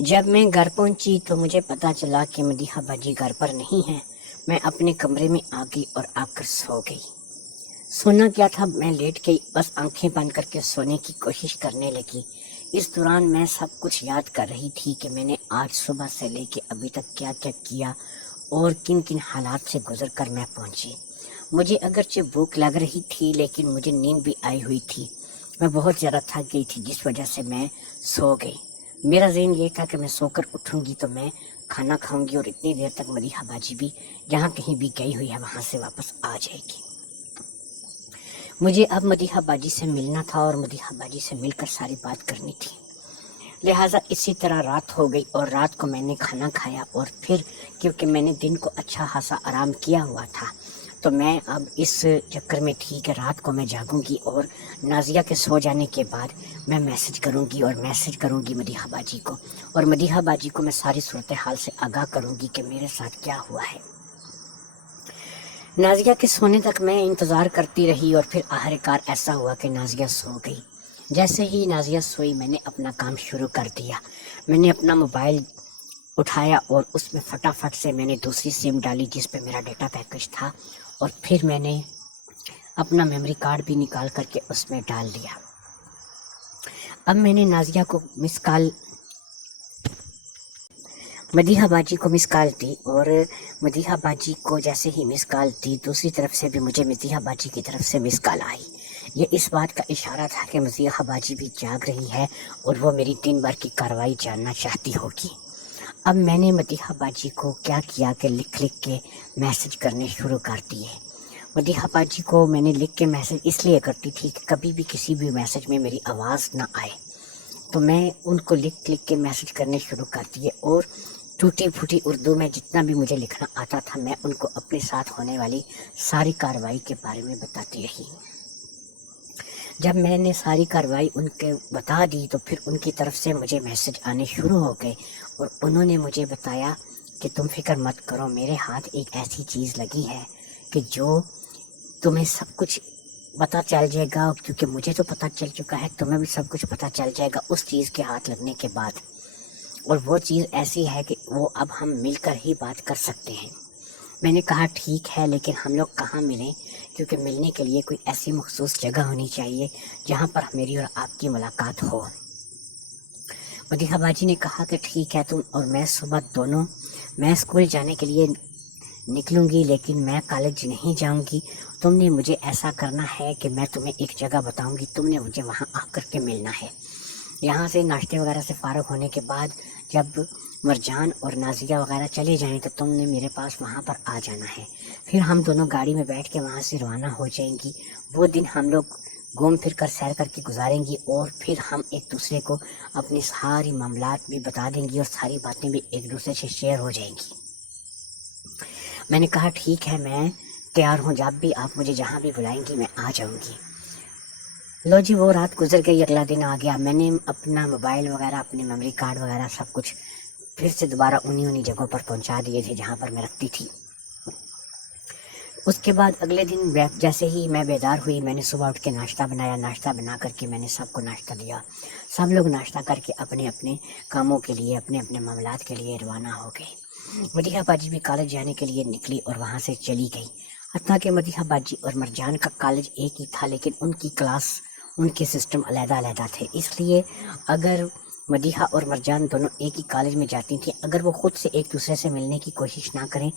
جب میں گھر پہنچی تو مجھے پتا چلا کہ مدیحہ باجی گھر پر نہیں ہیں۔ میں اپنے کمرے میں آ گئی اور آ کر سو گئی۔ سونا کیا تھا، میں لیٹ گئی، بس آنکھیں بند کر کے سونے کی کوشش کرنے لگی۔ اس دوران میں سب کچھ یاد کر رہی تھی کہ میں نے آج صبح سے لے کے ابھی تک کیا کیا کیا اور کن کن حالات سے گزر کر میں پہنچی۔ مجھے اگرچہ بھوک لگ رہی تھی لیکن مجھے نیند بھی آئی ہوئی تھی۔ میں بہت زیادہ تھک گئی تھی جس وجہ سے میں سو گئی۔ میرا ذہن یہ تھا کہ میں سو کر اٹھوں گی تو میں کھانا کھاؤں گی اور اتنی دیر تک مدیحہ باجی بھی جہاں کہیں بھی گئی ہوئی ہے وہاں سے واپس آ جائے گی۔ مجھے اب مدیحہ باجی سے ملنا تھا اور مدیحہ باجی سے مل کر ساری بات کرنی تھی۔ لہٰذا اسی طرح رات ہو گئی اور رات کو میں نے کھانا کھایا اور پھر کیونکہ میں نے دن کو اچھا خاصا آرام کیا ہوا تھا تو میں اب اس چکر میں تھی کہ رات کو میں جاگوں گی اور نازیہ کے سو جانے کے بعد میں میسج کروں گی مدیحہ باجی کو، اور مدیحہ باجی کو میں ساری صورتحال سے آگاہ کروں گی کہ میرے ساتھ کیا ہوا ہے۔ نازیہ کے سونے تک میں انتظار کرتی رہی اور پھر آخرکار ایسا ہوا کہ نازیہ سو گئی۔ جیسے ہی نازیہ سوئی میں نے اپنا کام شروع کر دیا۔ میں نے اپنا موبائل اٹھایا اور اس میں فٹافٹ سے میں نے دوسری سم ڈالی جس پہ میرا ڈیٹا پیکج تھا، اور پھر میں نے اپنا میموری کارڈ بھی نکال کر کے اس میں ڈال دیا۔ اب میں نے نازیہ کو مدیحہ باجی کو مس کال دی اور مدیحہ باجی کو جیسے ہی مس کال دی دوسری طرف سے بھی مجھے مدیحہ باجی کی طرف سے مس کال آئی۔ یہ اس بات کا اشارہ تھا کہ مدیحہ باجی بھی جاگ رہی ہے اور وہ میری 3 بار کی کارروائی جاننا چاہتی ہوگی۔ اب میں نے مدیحہ باجی کو کیا کیا کہ لکھ کے میسج کرنے شروع کر دیے۔ مدیحہ باجی کو میں نے لکھ کے میسج اس لیے کرتی تھی کہ کبھی بھی کسی بھی میسج میں میری آواز نہ آئے، تو میں ان کو لکھ کے میسج کرنے شروع کر دیے اور ٹوٹی پھوٹی اردو میں جتنا بھی مجھے لکھنا آتا تھا میں ان کو اپنے ساتھ ہونے والی ساری کارروائی کے بارے میں بتاتی رہی۔ جب میں نے ساری کارروائی ان کے بتا دی تو پھر ان کی طرف سے مجھے میسج آنے شروع ہو گئے اور انہوں نے مجھے بتایا کہ تم فکر مت کرو، میرے ہاتھ ایک ایسی چیز لگی ہے کہ جو تمہیں سب کچھ پتہ چل جائے گا، کیونکہ مجھے تو پتہ چل چکا ہے، تمہیں بھی سب کچھ پتہ چل جائے گا اس چیز کے ہاتھ لگنے کے بعد، اور وہ چیز ایسی ہے کہ وہ اب ہم مل کر ہی بات کر سکتے ہیں۔ میں نے کہا ٹھیک ہے، لیکن ہم لوگ کہاں ملیں؟ کیونکہ ملنے کے لیے کوئی ایسی مخصوص جگہ ہونی چاہیے جہاں پر میری اور آپ کی ملاقات ہو۔ مدیحہ باجی نے کہا کہ ٹھیک ہے، تم اور میں صبح دونوں، میں اسکول جانے کے لیے نکلوں گی لیکن میں کالج نہیں جاؤں گی۔ تم نے مجھے ایسا کرنا ہے کہ میں تمہیں ایک جگہ بتاؤں گی، تم نے مجھے وہاں آ کر کے ملنا ہے۔ یہاں سے ناشتے وغیرہ سے فارغ ہونے کے بعد جب مرجان اور نازیہ وغیرہ چلے جائیں تو تم نے میرے پاس وہاں پر آ جانا ہے، پھر ہم دونوں گاڑی میں بیٹھ کے وہاں سے روانہ ہو جائیں گی۔ وہ دن ہم لوگ گھوم پھر کر سیر کر کے گزاریں گی اور پھر ہم ایک دوسرے کو اپنی ساری معاملات بھی بتا دیں گی اور ساری باتیں بھی ایک دوسرے سے شیئر ہو جائیں گی۔ میں نے کہا ٹھیک ہے، میں تیار ہوں، جب بھی آپ مجھے جہاں بھی بلائیں گی میں آ جاؤں گی۔ لو جی، وہ رات گزر گئی، اگلا دن آ گیا۔ میں نے اپنا موبائل وغیرہ، اپنے میموری کارڈ وغیرہ سب کچھ پھر سے دوبارہ انہی جگہوں پر پہنچا دیے تھے جہاں پر میں رکھتی تھی۔ اس کے بعد اگلے دن جیسے ہی میں بیدار ہوئی میں نے صبح اٹھ کے ناشتہ بنایا، ناشتہ بنا کر کے میں نے سب کو ناشتہ دیا۔ سب لوگ ناشتہ کر کے اپنے اپنے کاموں کے لیے، اپنے اپنے معاملات کے لیے روانہ ہو گئے۔ مدیحہ باجی بھی کالج جانے کے لیے نکلی اور وہاں سے چلی گئی۔ حتیٰ کہ مدیحہ باجی اور مرجان کا کالج ایک ہی تھا لیکن ان کی کلاس، ان کے سسٹم علیحدہ علیحدہ تھے، اس لیے اگر مدیحہ اور مرجان دونوں ایک ہی کالج میں جاتی تھیں، اگر وہ خود سے ایک دوسرے سے ملنے کی کوشش نہ کریں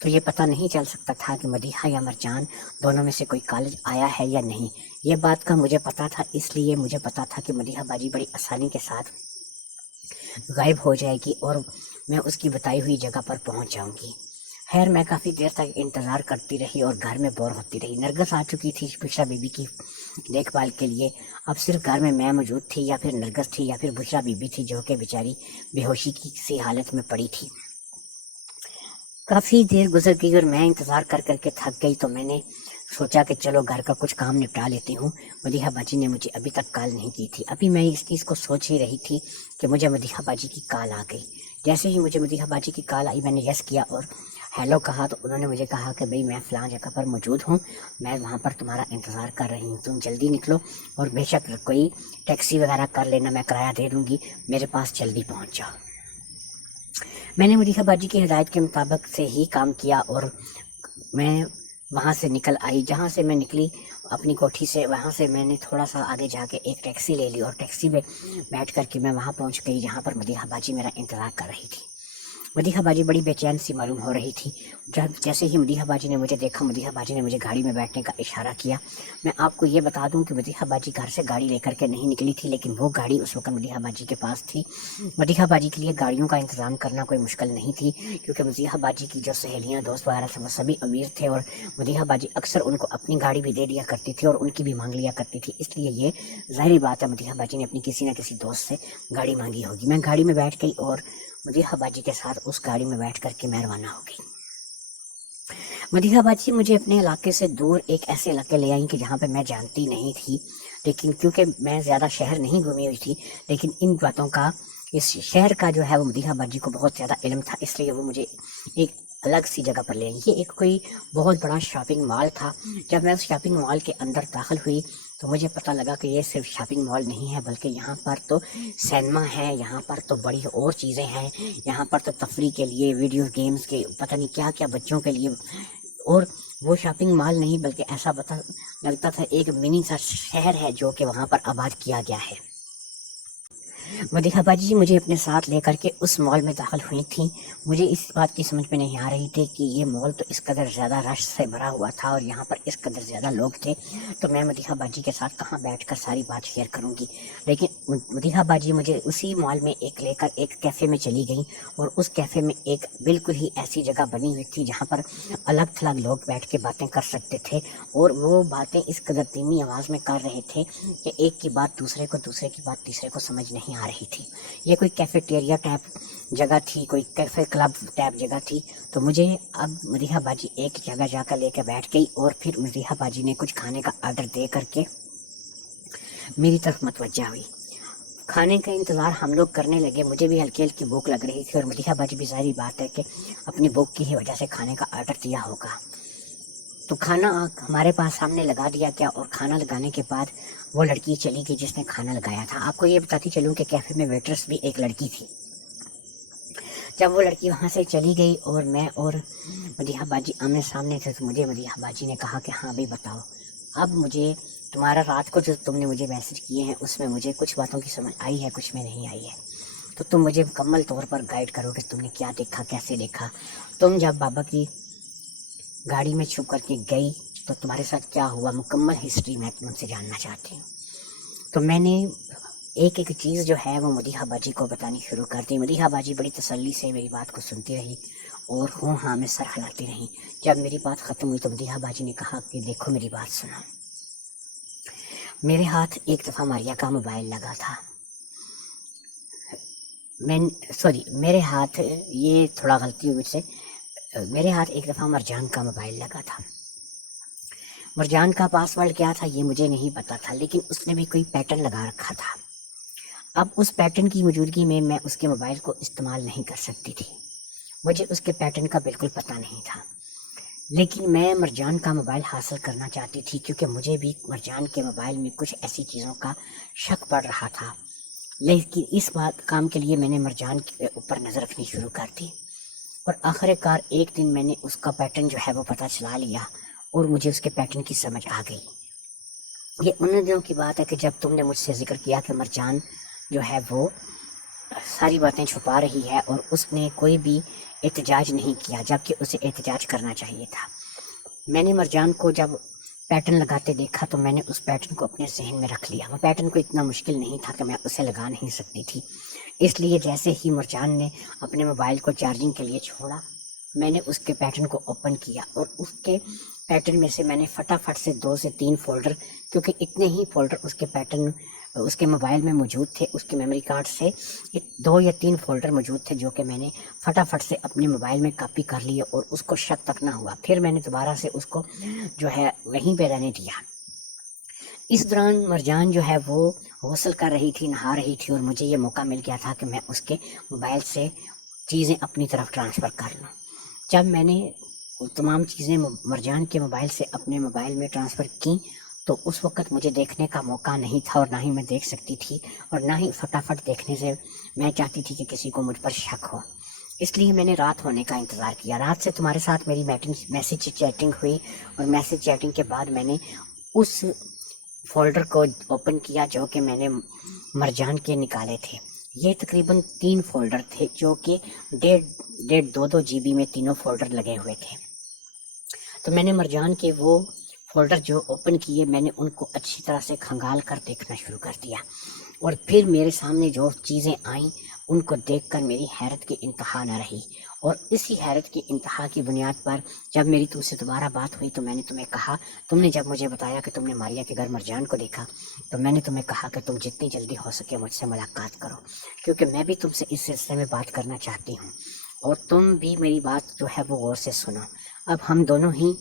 تو یہ پتہ نہیں چل سکتا تھا کہ مدیحہ یا مرجان دونوں میں سے کوئی کالج آیا ہے یا نہیں۔ یہ بات کا مجھے پتہ تھا، اس لیے مجھے پتہ تھا کہ مدیحہ باجی بڑی آسانی کے ساتھ غائب ہو جائے گی اور میں اس کی بتائی ہوئی جگہ پر پہنچ جاؤں گی۔ خیر، میں کافی دیر تک انتظار کرتی رہی اور گھر میں بور ہوتی رہی۔ نرگس آ چکی تھی بشرا بی بی کی دیکھ بھال کے لیے۔ اب صرف گھر میں موجود تھی یا پھر نرگس تھی یا پھر بشرا بی بی تھی جو کہ بیچاری بے ہوشی کی سی حالت میں پڑی تھی۔ کافی دیر گزر گئی اور میں انتظار کر کر کے تھک گئی تو میں نے سوچا کہ چلو گھر کا کچھ کام نپٹا لیتی ہوں۔ مدیحہ باجی نے مجھے ابھی تک کال نہیں کی تھی۔ ابھی میں اس چیز کو سوچ ہی رہی تھی کہ مجھے مدیحہ باجی کی کال آ گئی۔ جیسے ہی مجھے مدیحہ باجی کی کال آئی میں نے یس کیا اور ہیلو کہا تو انہوں نے مجھے کہا کہ بھئی میں فلاں جگہ پر موجود ہوں، میں وہاں پر تمہارا انتظار کر رہی ہوں، تم جلدی نکلو اور بے شک کوئی ٹیکسی وغیرہ کر لینا، میں کرایہ دے دوں گی، میرے پاس جلدی پہنچ جاؤ۔ میں نے مدیحہ باجی کی ہدایت کے مطابق سے ہی کام کیا اور میں وہاں سے نکل آئی. جہاں سے میں نکلی اپنی کوٹھی سے، وہاں سے میں نے تھوڑا سا آگے جا کے ایک ٹیکسی لے لی اور ٹیکسی میں بیٹھ کر کے میں وہاں پہنچ گئی جہاں پر مدیحہ باجی میرا انتظار کر رہی تھی. مدیحہ باجی بڑی بے چین سی معلوم ہو رہی تھی. جیسے ہی مدیحہ باجی نے مجھے دیکھا، مدیحہ باجی نے مجھے گاڑی میں بیٹھنے کا اشارہ کیا. میں آپ کو یہ بتا دوں کہ مدیحہ باجی گھر سے گاڑی لے کر کے نہیں نکلی تھی، لیکن وہ گاڑی اس وقت مدیحہ باجی کے پاس تھی. مدیحہ باجی کے لیے گاڑیوں کا انتظام کرنا کوئی مشکل نہیں تھی، کیونکہ مدیحہ باجی کی جو سہیلیاں دوست وغیرہ تھے وہ سبھی امیر تھے اور مدیحہ باجی اکثر ان کو اپنی گاڑی بھی دے دیا کرتی تھی اور ان کی بھی مانگ لیا کرتی تھی. اس لیے یہ ظاہری بات ہے مدیحہ باجی نے اپنی کسی نہ کسی دوست سے گاڑی مانگی ہوگی. میں گاڑی میں بیٹھ گئی اور مدیحہ باجی کے ساتھ اس گاڑی میں بیٹھ کر کے میں روانہ ہو گئی. مدیحہ باجی مجھے اپنے علاقے سے دور ایک ایسے علاقے لے آئیں کہ جہاں پہ میں جانتی نہیں تھی، لیکن کیونکہ میں زیادہ شہر نہیں گھومی ہوئی تھی، لیکن ان باتوں کا، اس شہر کا جو ہے وہ مدیحہ باجی کو بہت زیادہ علم تھا، اس لیے وہ مجھے ایک الگ سی جگہ پر لے آئی. یہ ایک کوئی بہت بڑا شاپنگ مال تھا. جب میں اس شاپنگ مال کے اندر داخل ہوئی تو مجھے پتہ لگا کہ یہ صرف شاپنگ مال نہیں ہے، بلکہ یہاں پر تو سینما ہے، یہاں پر تو بڑی اور چیزیں ہیں، یہاں پر تو تفریح کے لیے ویڈیو گیمز کے پتہ نہیں کیا کیا بچوں کے لیے. اور وہ شاپنگ مال نہیں بلکہ ایسا لگتا تھا ایک منی سا شہر ہے جو کہ وہاں پر آباد کیا گیا ہے. مدیحہ باجی مجھے اپنے ساتھ لے کر کے اس مال میں داخل ہوئی تھیں. مجھے اس بات کی سمجھ میں نہیں آ رہی تھی کہ یہ مال تو اس قدر زیادہ رش سے بھرا ہوا تھا اور یہاں پر اس قدر زیادہ لوگ تھے، تو میں مدیحہ باجی کے ساتھ کہاں بیٹھ کر ساری بات شیئر کروں گی. لیکن مدیحہ باجی مجھے اسی مال میں لے کر ایک کیفے میں چلی گئیں اور اس کیفے میں ایک بالکل ہی ایسی جگہ بنی ہوئی تھی جہاں پر الگ تھلگ لوگ بیٹھ کے باتیں کر سکتے تھے، اور وہ باتیں اس قدر دھیمی آواز میں کر رہے تھے کہ ایک کی بات دوسرے کو، دوسرے کی بات تیسرے کو سمجھ نہیں آ رہی تھی. یہ کوئی کیفیٹیریا ٹائپ جگہ تھی، کوئی کیفے کلب ٹائپ جگہ تھی. تو مجھے اب مدیحہ باجی ایک جگہ جا کر لے کے بیٹھ گئی اور پھر مدیحہ باجی نے کچھ کھانے کا آرڈر دے کر کے میری طرف متوجہ ہوئی. کھانے کا انتظار ہم لوگ کرنے لگے. مجھے بھی ہلکی ہلکی بھوک لگ رہی تھی اور مدیحہ باجی بھی ظاہری بات ہے کہ اپنی بھوک کی ہی وجہ سے کھانے کا آرڈر دیا ہوگا. تو کھانا ہمارے پاس سامنے لگا دیا گیا اور کھانا لگانے کے بعد وہ لڑکی چلی گئی جس نے کھانا لگایا تھا. آپ کو یہ بتاتی چلوں کہ کیفے میں ویٹرس بھی ایک لڑکی تھی. جب وہ لڑکی وہاں سے چلی گئی اور میں اور مدیحہ باجی آمنے سامنے تھے تو مجھے مدیحہ باجی نے کہا کہ ہاں بھی بتاؤ، اب مجھے تمہارا رات کو جو تم نے مجھے میسج کیے ہیں اس میں مجھے کچھ باتوں کی سمجھ آئی ہے، کچھ میں نہیں آئی ہے. تو تم مجھے مکمل طور پر گائیڈ کرو کہ تم نے کیا دیکھا، کیسے دیکھا. تم جب بابا کی گاڑی میں چھپ کر کے گئی تو تمہارے ساتھ کیا ہوا، مکمل ہسٹری میں تم سے جاننا چاہتی ہوں. تو میں نے ایک ایک چیز جو ہے وہ مدیحہ باجی کو بتانی شروع کر دی. مدیحہ باجی بڑی تسلی سے میری بات کو سنتی رہی اور ہوں ہاں میں سر ہلاتی رہی. جب میری بات ختم ہوئی تو مدیحہ باجی نے کہا کہ دیکھو میری بات سنو. میرے ہاتھ ایک دفعہ ماریا کا موبائل لگا تھا. میرے ہاتھ، یہ تھوڑا غلطی ہوئی مجھ سے، میرے ہاتھ ایک دفعہ مرجان کا موبائل لگا تھا. مرجان کا پاسورڈ کیا تھا یہ مجھے نہیں پتا تھا، لیکن اس نے بھی کوئی پیٹرن لگا رکھا تھا. اب اس پیٹرن کی موجودگی میں اس کے موبائل کو استعمال نہیں کر سکتی تھی. مجھے اس کے پیٹرن کا بالکل پتہ نہیں تھا، لیکن میں مرجان کا موبائل حاصل کرنا چاہتی تھی کیونکہ مجھے بھی مرجان کے موبائل میں کچھ ایسی چیزوں کا شک پڑ رہا تھا. لیکن اس کام کے لیے میں نے مرجان کے اوپر نظر رکھنی شروع کر دی اور آخر کار ایک دن میں نے اس کا پیٹرن جو ہے وہ پتہ چلا لیا اور مجھے اس کے پیٹرن کی سمجھ آ گئی. یہ ان دنوں کی بات ہے کہ جب تم نے مجھ سے ذکر کیا کہ مرجان جو ہے وہ ساری باتیں چھپا رہی ہے اور اس نے کوئی بھی احتجاج نہیں کیا جبکہ اسے احتجاج کرنا چاہیے تھا. میں نے مرجان کو جب پیٹرن لگاتے دیکھا تو میں نے اس پیٹرن کو اپنے ذہن میں رکھ لیا. وہ پیٹرن کو اتنا مشکل نہیں تھا کہ میں اسے لگا نہیں سکتی تھی. اس لیے جیسے ہی مرجان نے اپنے موبائل کو چارجنگ کے لیے چھوڑا میں نے اس کے پیٹرن کو اوپن کیا اور اس کے پیٹرن میں سے میں نے فٹافٹ سے 2 سے 3 فولڈر، کیونکہ اتنے ہی فولڈر اس کے پیٹرن اس کے موبائل میں موجود تھے، اس کے میموری کارڈ سے 2 یا 3 فولڈر موجود تھے جو کہ میں نے فٹافٹ سے اپنے موبائل میں کاپی کر لیے اور اس کو شک تک نہ ہوا. پھر میں نے دوبارہ سے اس کو جو ہے وہیں پہ رہنے دیا. اس دوران مرجان جو ہے وہ غسل کر رہی تھی، نہا رہی تھی اور مجھے یہ موقع مل گیا تھا کہ میں اس کے موبائل سے چیزیں اپنی طرف ٹرانسفر کر لوں. جب میں نے تمام چیزیں مرجان کے موبائل سے اپنے موبائل میں ٹرانسفر کی تو اس وقت مجھے دیکھنے کا موقع نہیں تھا اور نہ ہی میں دیکھ سکتی تھی اور نہ ہی فٹافٹ دیکھنے سے میں چاہتی تھی کہ کسی کو مجھ پر شک ہو. اس لیے میں نے رات ہونے کا انتظار کیا. رات سے تمہارے ساتھ میری میسیج چیٹنگ ہوئی اور میسیج چیٹنگ کے بعد میں نے اس فولڈر کو اوپن کیا جو کہ میں نے مرجان کے نکالے تھے. یہ تقریباً 3 فولڈر تھے جو کہ 1.5-2 GB میں تینوں فولڈر لگے ہوئے تھے. تو میں نے مرجان کے وہ فولڈر جو اوپن کیے میں نے ان کو اچھی طرح سے کھنگال کر دیکھنا شروع کر دیا اور پھر میرے سامنے جو چیزیں آئیں ان کو دیکھ کر میری حیرت کی انتہا نہ رہی. اور اسی حیرت کی انتہا کی بنیاد پر جب میری تم سے دوبارہ بات ہوئی تو میں نے تمہیں کہا، تم نے جب مجھے بتایا کہ تم نے ماریا کے گھر مرجان کو دیکھا تو میں نے تمہیں کہا کہ تم جتنی جلدی ہو سکے مجھ سے ملاقات کرو، کیونکہ میں بھی تم سے اس سلسلے میں بات کرنا چاہتی ہوں اور تم بھی میری بات جو ہے وہ غور سے سنو. اب ہم دونوں ہی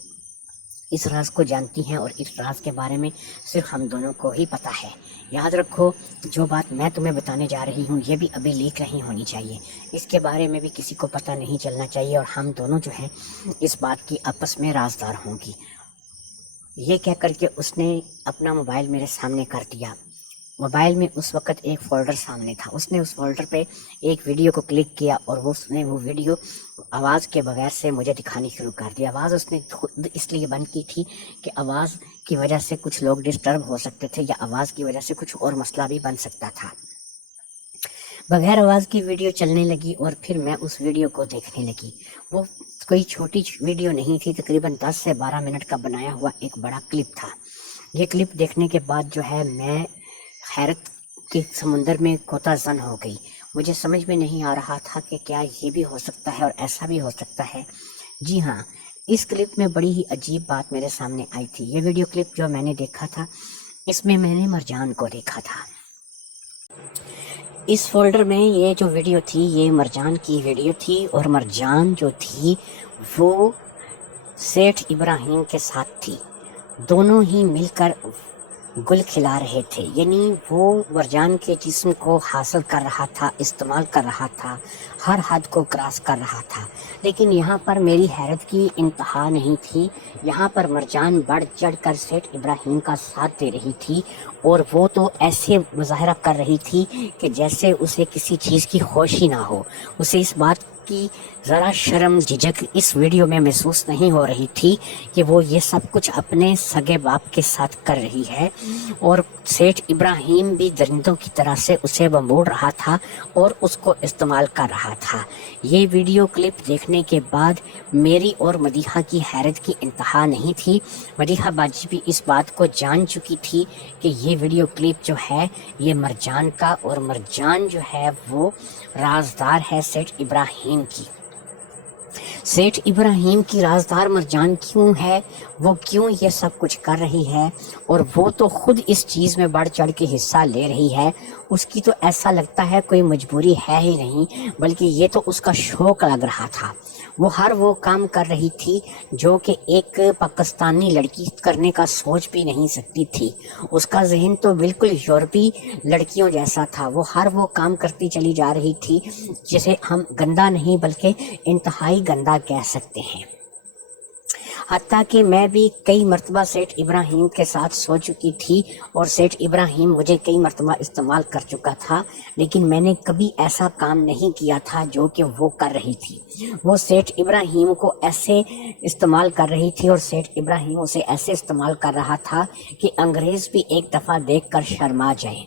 اس راز کو جانتی ہیں اور اس راز کے بارے میں صرف ہم دونوں کو ہی پتہ ہے. یاد رکھو، جو بات میں تمہیں بتانے جا رہی ہوں یہ بھی ابھی لیک نہیں ہونی چاہیے، اس کے بارے میں بھی کسی کو پتہ نہیں چلنا چاہیے اور ہم دونوں جو ہیں اس بات کی آپس میں رازدار ہوں گی. یہ کہہ کر کے اس نے اپنا موبائل میرے سامنے کر دیا. موبائل میں اس وقت ایک فولڈر سامنے تھا. اس نے اس فولڈر پہ ایک ویڈیو کو کلک کیا اور اس نے وہ ویڈیو آواز کے بغیر سے مجھے دکھانی شروع کر دی. آواز اس نے خود اس لیے بند کی تھی کہ آواز کی وجہ سے کچھ لوگ ڈسٹرب ہو سکتے تھے یا آواز کی وجہ سے کچھ اور مسئلہ بھی بن سکتا تھا. بغیر آواز کی ویڈیو چلنے لگی اور پھر میں اس ویڈیو کو دیکھنے لگی. وہ کوئی چھوٹی ویڈیو نہیں تھی، تقریباً 10 سے 12 منٹ کا بنایا ہوا ایک بڑا کلپ تھا. یہ کلپ دیکھنے کے بعد جو ہے میں حیرت کے سمندر میں غوطہ زن ہو گئی. مجھے سمجھ میں نہیں آ رہا تھا کہ کیا یہ بھی ہو سکتا ہے اور ایسا بھی ہو سکتا ہے. جی ہاں، اس کلپ میں بڑی ہی عجیب بات میرے سامنے آئی تھی. یہ ویڈیو کلپ جو میں نے دیکھا تھا اس میں میں نے مرجان کو دیکھا تھا. اس فولڈر میں یہ جو ویڈیو تھی یہ مرجان کی ویڈیو تھی اور مرجان جو تھی وہ سیٹھ ابراہیم کے ساتھ تھی. دونوں ہی مل کر گل کھلا رہے تھے، یعنی وہ مرجان کے جسم کو حاصل کر رہا تھا، استعمال کر رہا تھا، ہر حد کو کراس کر رہا تھا. لیکن یہاں پر میری حیرت کی انتہا نہیں تھی. یہاں پر مرجان بڑھ چڑھ کر سیٹھ ابراہیم کا ساتھ دے رہی تھی اور وہ تو ایسے مظاہرہ کر رہی تھی کہ جیسے اسے کسی چیز کی ہوش ہی نہ ہو. اسے اس بات کی ذرا شرم جھجک اس ویڈیو میں محسوس نہیں ہو رہی تھی کہ وہ یہ سب کچھ اپنے سگے باپ کے ساتھ کر رہی ہے اور سیٹھ ابراہیم بھی درندوں کی طرح سے اسے بمبوڑ رہا تھا اور اس کو استعمال کر رہا تھا. یہ ویڈیو کلپ دیکھنے کے بعد میری اور مدیحہ کی حیرت کی انتہا نہیں تھی. مدیحہ باجی بھی اس بات کو جان چکی تھی کہ یہ ویڈیو کلپ جو ہے یہ مرجان کا اور مرجان جو ہے وہ رازدار ہے سیٹھ ابراہیم کی. سیٹھ ابراہیم کی رازدار مرجان کیوں ہے، وہ کیوں یہ سب کچھ کر رہی ہے اور وہ تو خود اس چیز میں بڑھ چڑھ کے حصہ لے رہی ہے. اس کی تو ایسا لگتا ہے کوئی مجبوری ہے ہی نہیں بلکہ یہ تو اس کا شوق لگ رہا تھا. وہ ہر وہ کام کر رہی تھی جو کہ ایک پاکستانی لڑکی کرنے کا سوچ بھی نہیں سکتی تھی. اس کا ذہن تو بالکل یورپی لڑکیوں جیسا تھا. وہ ہر وہ کام کرتی چلی جا رہی تھی جسے ہم گندا نہیں بلکہ انتہائی گندا کہہ سکتے ہیں. حتیٰ کہ میں بھی کئی مرتبہ سیٹھ ابراہیم کے ساتھ سو چکی تھی اور سیٹھ ابراہیم مجھے کئی مرتبہ استعمال کر چکا تھا، لیکن میں نے کبھی ایسا کام نہیں کیا تھا جو کہ وہ کر رہی تھی. وہ سیٹھ ابراہیم کو ایسے استعمال کر رہی تھی اور سیٹھ ابراہیم اسے ایسے استعمال کر رہا تھا کہ انگریز بھی ایک دفعہ دیکھ کر شرما جائے.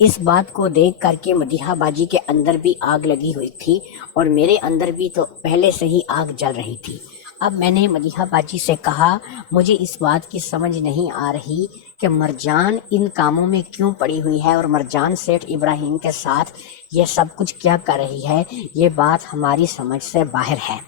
اس بات کو دیکھ کر کے مدیحہ باجی کے اندر بھی آگ لگی ہوئی تھی اور میرے اندر بھی تو پہلے سے ہی آگ جل رہی تھی. اب میں نے مدیحہ باجی سے کہا، مجھے اس بات کی سمجھ نہیں آ رہی کہ مرجان ان کاموں میں کیوں پڑی ہوئی ہے اور مرجان سیٹھ ابراہیم کے ساتھ یہ سب کچھ کیا کر رہی ہے. یہ بات ہماری سمجھ سے باہر ہے.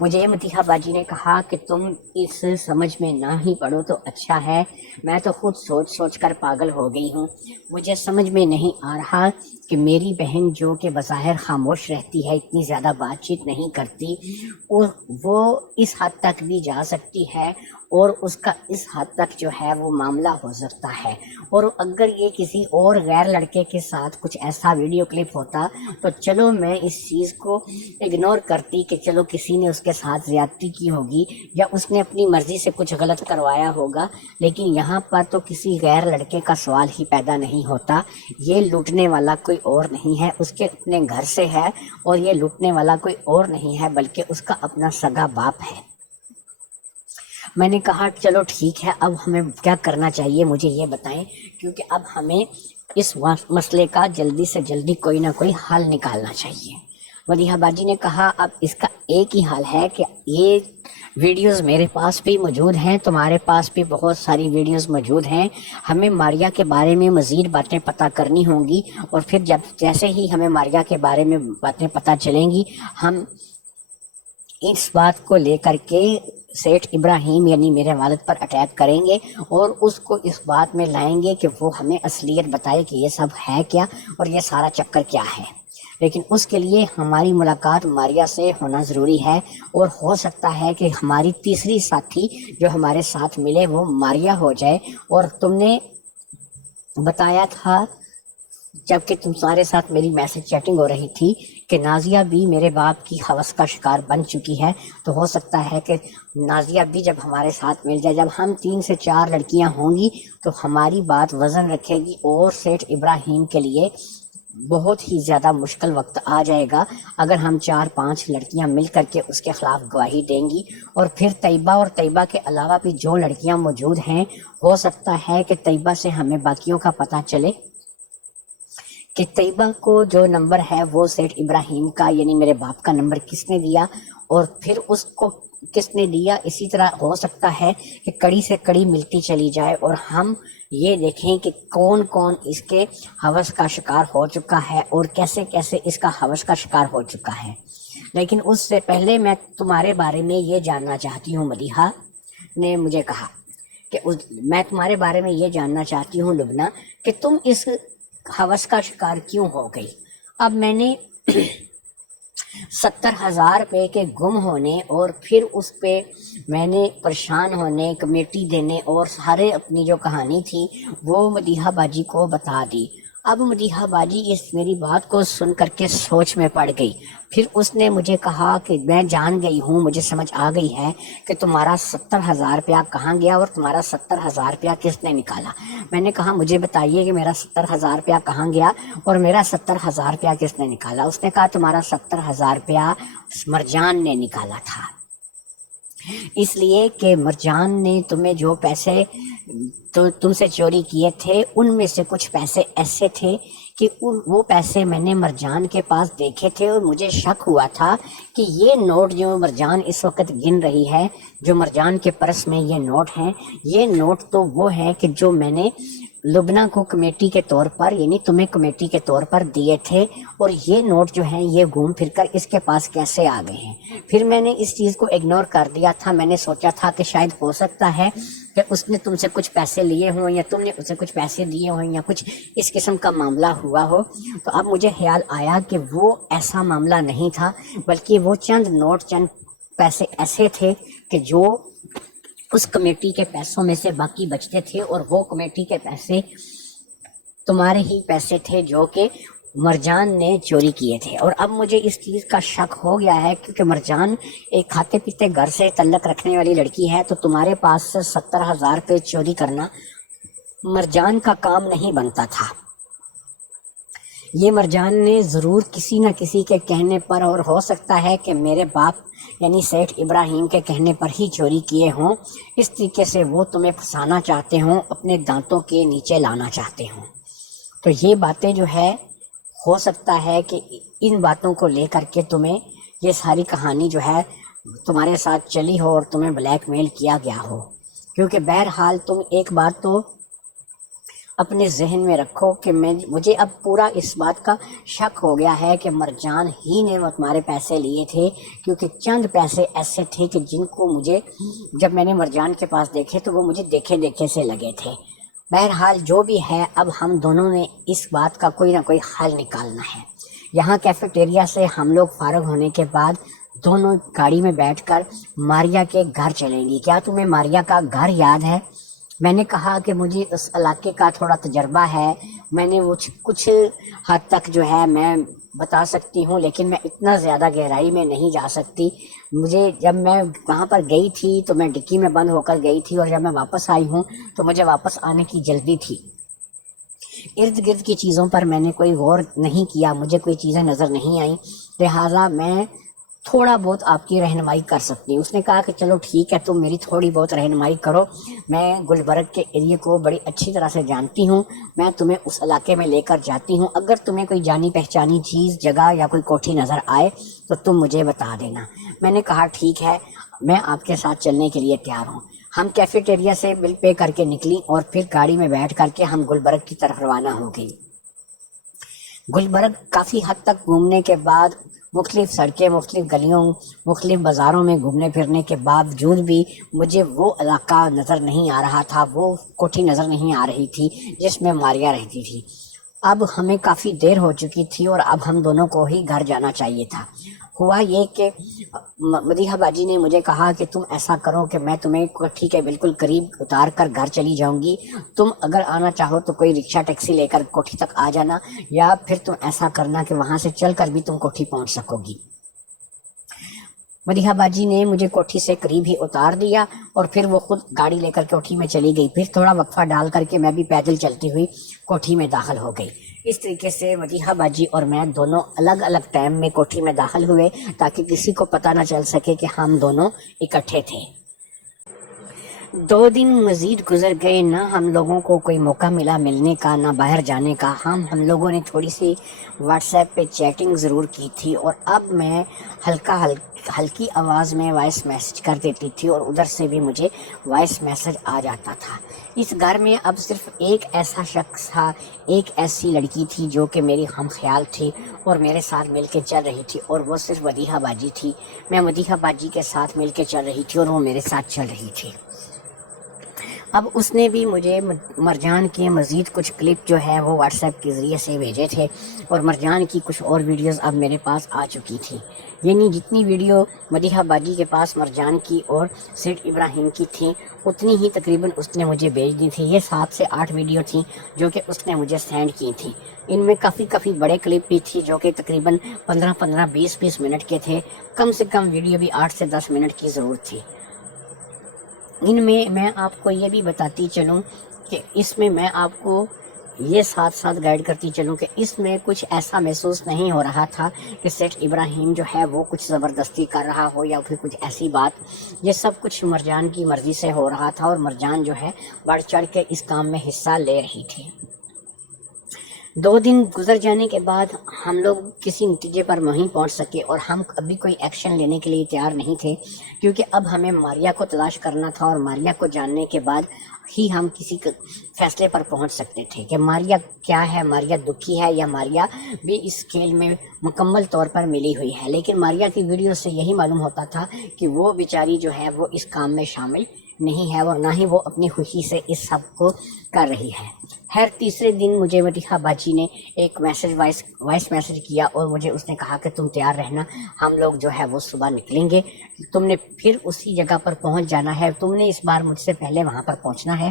مجھے مدیحہ باجی نے کہا کہ تم اس سمجھ میں نہ ہی پڑو تو اچھا ہے، میں تو خود سوچ سوچ کر پاگل ہو گئی ہوں. مجھے سمجھ میں نہیں آ رہا کہ میری بہن جو کہ بظاہر خاموش رہتی ہے، اتنی زیادہ بات چیت نہیں کرتی، اور وہ اس حد تک بھی جا سکتی ہے اور اس کا اس حد تک جو ہے وہ معاملہ ہو سکتا ہے. اور اگر یہ کسی اور غیر لڑکے کے ساتھ کچھ ایسا ویڈیو کلپ ہوتا تو چلو میں اس چیز کو اگنور کرتی کہ چلو کسی نے اس کے ساتھ زیادتی کی ہوگی یا اس نے اپنی مرضی سے کچھ غلط کروایا ہوگا، لیکن یہاں پر تو کسی غیر لڑکے کا سوال ہی پیدا نہیں ہوتا. یہ لوٹنے والا کوئی کوئی اور نہیں ہے، اس کے اپنے گھر سے ہے، اور یہ لوٹنے والا کوئی اور نہیں ہے بلکہ اس کا اپنا سگا باپ ہے۔ میں نے کہا چلو ٹھیک ہے، اب ہمیں کیا کرنا چاہیے مجھے یہ بتائیں، کیونکہ اب ہمیں اس مسئلے کا جلدی سے جلدی کوئی نہ کوئی حل نکالنا چاہیے۔ مدیحہ باجی نے کہا اب اس کا ایک ہی حل ہے کہ یہ ویڈیوز میرے پاس بھی موجود ہیں، تمہارے پاس بھی بہت ساری ویڈیوز موجود ہیں، ہمیں ماریا کے بارے میں مزید باتیں پتہ کرنی ہوں گی، اور پھر جیسے ہی ہمیں ماریا کے بارے میں باتیں پتہ چلیں گی، ہم اس بات کو لے کر کے سیٹھ ابراہیم یعنی میرے والد پر اٹیک کریں گے اور اس کو اس بات میں لائیں گے کہ وہ ہمیں اصلیت بتائے کہ یہ سب ہے کیا اور یہ سارا چکر کیا ہے۔ لیکن اس کے لیے ہماری ملاقات ماریا سے ہونا ضروری ہے، اور ہو سکتا ہے کہ ہماری تیسری ساتھی جو ہمارے ساتھ ملے وہ ماریا ہو جائے۔ اور تم نے بتایا تھا جبکہ تمہارے ساتھ میری میسج چیٹنگ ہو رہی تھی کہ نازیہ بھی میرے باپ کی ہوس کا شکار بن چکی ہے، تو ہو سکتا ہے کہ نازیہ بھی جب ہمارے ساتھ مل جائے، جب ہم 3 سے 4 لڑکیاں ہوں گی تو ہماری بات وزن رکھے گی، اور سیٹھ ابراہیم کے لیے بہت ہی زیادہ مشکل وقت آ جائے گا اگر ہم 4-5 لڑکیاں مل کر کے اس کے خلاف گواہی دیں گی۔ اور پھر طیبہ اور طیبہ کے علاوہ بھی جو لڑکیاں موجود ہیں، ہو سکتا ہے کہ طیبہ سے ہمیں باقیوں کا پتہ چلے کہ طیبہ کو جو نمبر ہے وہ سیٹھ ابراہیم کا یعنی میرے باپ کا نمبر کس نے دیا، اور پھر اس کو کس نے دیا۔ اسی طرح ہو سکتا ہے کہ کڑی سے کڑی ملتی چلی جائے اور ہم یہ دیکھیں کہ کون کون اس کے ہوس کا شکار ہو چکا ہے اور کیسے کیسے اس کا ہوس کا شکار ہو چکا ہے۔ لیکن اس سے پہلے میں تمہارے بارے میں یہ جاننا چاہتی ہوں، مدیحہ نے مجھے کہا کہ میں تمہارے بارے میں یہ جاننا چاہتی ہوں لبنہ کہ تم اس ہوس کا شکار کیوں ہو گئی۔ اب میں نے 70,000 روپے کے گم ہونے اور پھر اس پہ میں نے پریشان ہونے، کمیٹی دینے اور سارے اپنی جو کہانی تھی وہ مدیحہ باجی کو بتا دی۔ اب مدیحہ باجی اس میری بات کو سن کر کے سوچ میں پڑ گئی۔ پھر اس نے مجھے کہا کہ میں جان گئی ہوں، مجھے سمجھ آ گئی ہے کہ تمہارا 70,000 روپیہ کہاں گیا اور تمہارا 70,000 روپیہ کس نے نکالا۔ میں نے کہا مجھے بتائیے کہ میرا 70,000 روپیہ کہاں گیا اور میرا 70,000 روپیہ کس نے نکالا۔ اس نے کہا تمہارا 70,000 روپیہ مرجان نے نکالا تھا، اس لیے کہ مرجان نے تمہیں جو پیسے تو تم سے چوری کیے تھے ان میں سے کچھ پیسے ایسے تھے کہ وہ پیسے میں نے مرجان کے پاس دیکھے تھے اور مجھے شک ہوا تھا کہ یہ نوٹ جو مرجان اس وقت گن رہی ہے، جو مرجان کے پرس میں یہ نوٹ ہیں، یہ نوٹ تو وہ ہیں کہ جو میں نے لبنہ کو کمیٹی کے طور پر یعنی تمہیں کمیٹی کے طور پر دیے تھے، اور یہ نوٹ جو ہیں یہ گھوم پھر کر اس کے پاس کیسے آ گئے ہیں۔ پھر میں نے اس چیز کو اگنور کر دیا تھا، میں نے سوچا تھا کہ شاید ہو سکتا ہے کہ اس نے تم سے کچھ پیسے لیے ہوں یا تم نے اسے کچھ پیسے دیے ہوں یا کچھ اس قسم کا معاملہ ہوا ہو۔ تو اب مجھے خیال آیا کہ وہ ایسا معاملہ نہیں تھا، بلکہ وہ چند نوٹ چند پیسے ایسے تھے کہ جو اس کمیٹی کے پیسوں میں سے باقی بچتے تھے، اور وہ کمیٹی کے پیسے تمہارے ہی پیسے تھے جو کہ مرجان نے چوری کیے تھے۔ اور اب مجھے اس چیز کا شک ہو گیا ہے کیونکہ مرجان ایک کھاتے پیتے گھر سے تعلق رکھنے والی لڑکی ہے، تو تمہارے پاس سے 70,000 روپے چوری کرنا مرجان کا کام نہیں بنتا تھا۔ یہ مرجان نے ضرور کسی نہ کسی کے کہنے پر، اور ہو سکتا ہے کہ میرے باپ یعنی سیٹھ ابراہیم کے کہنے پر ہی چوری کیے ہوں۔ اس طریقے سے وہ تمہیں پھنسانا چاہتے ہوں، اپنے دانتوں کے نیچے لانا چاہتے ہوں۔ تو یہ باتیں جو ہے ہو سکتا ہے کہ ان باتوں کو لے کر کے تمہیں یہ ساری کہانی جو ہے تمہارے ساتھ چلی ہو اور تمہیں بلیک میل کیا گیا ہو۔ کیونکہ بہرحال تم ایک بات تو اپنے ذہن میں رکھو کہ مجھے اب پورا اس بات کا شک ہو گیا ہے کہ مرجان ہی نے وہ تمہارے پیسے لیے تھے، کیونکہ چند پیسے ایسے تھے کہ جن کو مجھے جب میں نے مرجان کے پاس دیکھے تو وہ مجھے دیکھے دیکھے سے لگے تھے۔ بہرحال جو بھی ہے، اب ہم دونوں نے اس بات کا کوئی نہ کوئی حل نکالنا ہے۔ یہاں کیفیٹیریا سے ہم لوگ فارغ ہونے کے بعد دونوں گاڑی میں بیٹھ کر ماریا کے گھر چلیں گی۔ کیا تمہیں ماریا کا گھر یاد ہے؟ میں نے کہا کہ مجھے اس علاقے کا تھوڑا تجربہ ہے، میں نے وہ کچھ حد تک جو ہے میں بتا سکتی ہوں، لیکن میں اتنا زیادہ گہرائی میں نہیں جا سکتی۔ مجھے جب میں وہاں پر گئی تھی تو میں ڈکی میں بند ہو کر گئی تھی، اور جب میں واپس آئی ہوں تو مجھے واپس آنے کی جلدی تھی، ارد گرد کی چیزوں پر میں نے کوئی غور نہیں کیا، مجھے کوئی چیزیں نظر نہیں آئیں، لہٰذا میں تھوڑا بہت آپ کی رہنمائی کر سکتی ہوں۔ اس نے کہا کہ چلو ٹھیک ہے، تم میری تھوڑی بہت رہنمائی کرو، میں گلبرگ کے ایریے کو بڑی اچھی طرح سے جانتی ہوں، میں تمہیں اس علاقے میں لے کر جاتی ہوں، اگر تمہیں کوئی جانی پہچانی چیز، جگہ یا کوئی کوٹھی نظر آئے تو تم مجھے بتا دینا۔ میں نے کہا ٹھیک ہے، میں آپ کے ساتھ چلنے کے لیے تیار ہوں۔ ہم کیفیٹیریا سے بل پے کر کے نکلی اور پھر گاڑی میں بیٹھ کر کے ہم گلبرگ کی طرف روانہ ہو گئی۔ گلبرگ کافی حد تک گھومنے کے بعد، مختلف سڑکیں، مختلف گلیوں، مختلف بازاروں میں گھومنے پھرنے کے باوجود بھی مجھے وہ علاقہ نظر نہیں آ رہا تھا، وہ کوٹھی نظر نہیں آ رہی تھی جس میں ماریہ رہتی تھی۔ اب ہمیں کافی دیر ہو چکی تھی اور اب ہم دونوں کو ہی گھر جانا چاہیے تھا۔ ہوا یہ کہ مدیحہ باجی نے مجھے کہا کہ تم ایسا کرو کہ میں تمہیں کوٹھی کے بالکل قریب اتار کر گھر چلی جاؤں گی، تم اگر آنا چاہو تو کوئی رکشہ ٹیکسی لے کر کوٹھی تک آ جانا، یا پھر تم ایسا کرنا کہ وہاں سے چل کر بھی تم کوٹھی پہنچ سکو گی۔ مدیحہ باجی نے مجھے کوٹھی سے قریب ہی اتار دیا اور پھر وہ خود گاڑی لے کر کوٹھی میں چلی گئی۔ پھر تھوڑا وقفہ ڈال کر کے میں بھی پیدل چلتی ہوئی کوٹھی میں داخل ہو گئی۔ اس طریقے سے مدیحہ باجی اور میں دونوں الگ الگ ٹائم میں کوٹھی میں داخل ہوئے تاکہ کسی کو پتہ نہ چل سکے کہ ہم دونوں اکٹھے تھے۔ 2 دن مزید گزر گئے، نہ ہم لوگوں کو کوئی موقع ملا ملنے کا، نہ باہر جانے کا۔ ہم لوگوں نے تھوڑی سی واٹس ایپ پہ چیٹنگ ضرور کی تھی اور اب میں ہلکی آواز میں وائس میسج کر دیتی تھی اور ادھر سے بھی مجھے وائس میسج آ جاتا تھا۔ اس گھر میں اب صرف ایک ایسا شخص تھا، ایک ایسی لڑکی تھی جو کہ میری ہم خیال تھی اور میرے ساتھ مل کے چل رہی تھی، اور وہ صرف مدیحہ باجی تھی۔ میں مدیحہ باجی کے ساتھ مل کے چل رہی تھی اور وہ میرے ساتھ چل رہی تھی۔ اب اس نے بھی مجھے مرجان کے مزید کچھ کلپ جو ہے وہ واٹس ایپ کے ذریعے سے بھیجے تھے، اور مرجان کی کچھ اور ویڈیوز اب میرے پاس آ چکی تھی۔ یعنی جتنی ویڈیو مدیحہ باجی کے پاس مرجان کی اور سیٹ ابراہیم کی تھیں، اتنی ہی تقریباً اس نے مجھے بھیج دی تھی۔ یہ 7 سے 8 ویڈیو تھیں جو کہ اس نے مجھے سینڈ کی تھی۔ ان میں کافی بڑے کلپ بھی تھی جو کہ تقریباً 15 20 منٹ کے تھے۔ کم سے کم ویڈیو بھی 8 سے 10 منٹ کی ضرور تھی۔ ان میں آپ کو یہ بھی بتاتی چلوں کہ اس میں میں آپ کو یہ ساتھ گائیڈ کرتی چلوں کہ اس میں کچھ ایسا محسوس نہیں ہو رہا تھا کہ سیٹ ابراہیم جو ہے وہ کچھ زبردستی کر رہا ہو یا پھر کچھ ایسی بات۔ یہ سب کچھ مرجان کی مرضی سے ہو رہا تھا اور مرجان جو ہے بڑھ چڑھ کے اس کام میں حصہ لے رہی تھی۔ 2 دن گزر جانے کے بعد ہم لوگ کسی نتیجے پر نہیں پہنچ سکے اور ہم ابھی کوئی ایکشن لینے کے لیے تیار نہیں تھے، کیونکہ اب ہمیں ماریہ کو تلاش کرنا تھا اور ماریہ کو جاننے کے بعد ہی ہم کسی فیصلے پر پہنچ سکتے تھے کہ ماریہ کیا ہے، ماریہ دکھی ہے یا ماریہ بھی اس کھیل میں مکمل طور پر ملی ہوئی ہے۔ لیکن ماریہ کی ویڈیو سے یہی معلوم ہوتا تھا کہ وہ بیچاری جو ہے وہ اس کام میں شامل نہیں ہے اور نہ ہی وہ اپنی خوشی سے اس سب کو کر رہی ہے۔ خیر تیسرے دن مجھے مدیحہ باجی نے ایک وائس میسج کیا اور مجھے اس نے کہا کہ تم تیار رہنا، ہم لوگ جو ہے وہ صبح نکلیں گے، تم نے پھر اسی جگہ پر پہنچ جانا ہے، تم نے اس بار مجھ سے پہلے وہاں پر پہنچنا ہے،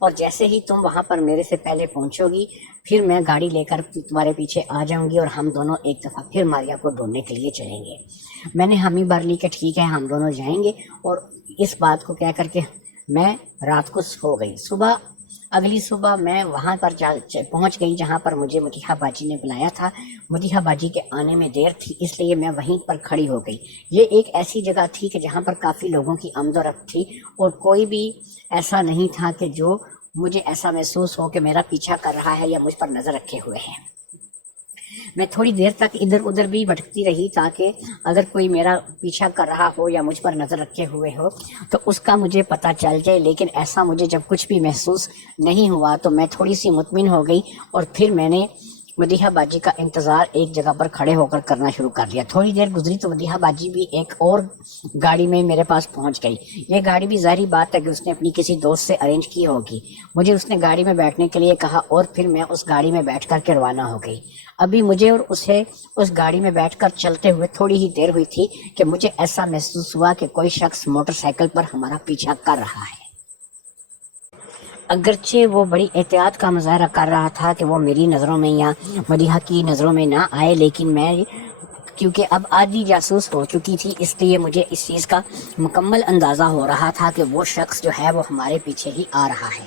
اور جیسے ہی تم وہاں پر میرے سے پہلے پہنچو گی پھر میں گاڑی لے کر تمہارے پیچھے آ جاؤں گی اور ہم دونوں ایک دفعہ پھر ماریہ کو ڈھونڈنے کے لیے چلیں گے۔ میں نے ہم ہی بھر لی کہ ٹھیک ہے ہم دونوں جائیں گے، اور اس بات کو کہہ کر کے میں رات کو سو گئی۔ اگلی صبح میں وہاں پر پہنچ گئی جہاں پر مجھے مدیحہ باجی نے بلایا تھا۔ مدیحہ باجی کے آنے میں دیر تھی اس لیے میں وہیں پر کھڑی ہو گئی۔ یہ ایک ایسی جگہ تھی کہ جہاں پر کافی لوگوں کی آمد و رفت تھی اور کوئی بھی ایسا نہیں تھا کہ جو مجھے ایسا محسوس ہو کہ میرا پیچھا کر رہا ہے یا مجھ پر نظر رکھے ہوئے ہے۔ میں تھوڑی دیر تک ادھر ادھر بھی بھٹکتی رہی تاکہ اگر کوئی میرا پیچھا کر رہا ہو یا مجھ پر نظر رکھے ہوئے ہو تو اس کا مجھے پتہ چل جائے، لیکن ایسا مجھے جب کچھ بھی محسوس نہیں ہوا تو میں تھوڑی سی مطمئن ہو گئی اور پھر میں نے مدیحہ باجی کا انتظار ایک جگہ پر کھڑے ہو کر کرنا شروع کر دیا۔ تھوڑی دیر گزری تو مدیحہ باجی بھی ایک اور گاڑی میں میرے پاس پہنچ گئی۔ یہ گاڑی بھی ظاہری بات ہے کہ اس نے اپنی کسی دوست سے ارینج کی ہوگی۔ مجھے اس نے گاڑی میں بیٹھنے کے لیے کہا اور پھر میں اس گاڑی میں بیٹھ کر کے روانہ ہو گئی۔ ابھی مجھے اور اسے اس گاڑی میں بیٹھ کر چلتے ہوئے تھوڑی ہی دیر ہوئی تھی کہ مجھے ایسا محسوس ہوا کہ کوئی شخص موٹر سائیکل پر ہمارا پیچھا کر رہا ہے۔ اگرچہ وہ بڑی احتیاط کا مظاہرہ کر رہا تھا کہ وہ میری نظروں میں یا مدیحہ کی نظروں میں نہ آئے، لیکن میں کیونکہ اب آدھی جاسوس ہو چکی تھی اس لیے مجھے اس چیز کا مکمل اندازہ ہو رہا تھا کہ وہ شخص جو ہے وہ ہمارے پیچھے ہی آ رہا ہے۔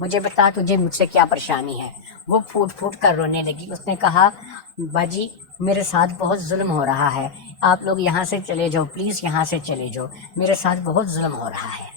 مجھے بتا تجھے مجھ سے کیا پریشانی ہے۔ وہ پھوٹ پھوٹ کر رونے لگی۔ اس نے کہا باجی میرے ساتھ بہت ظلم ہو رہا ہے، آپ لوگ یہاں سے چلے جاؤ، پلیز یہاں سے چلے جاؤ، میرے ساتھ بہت ظلم ہو رہا ہے۔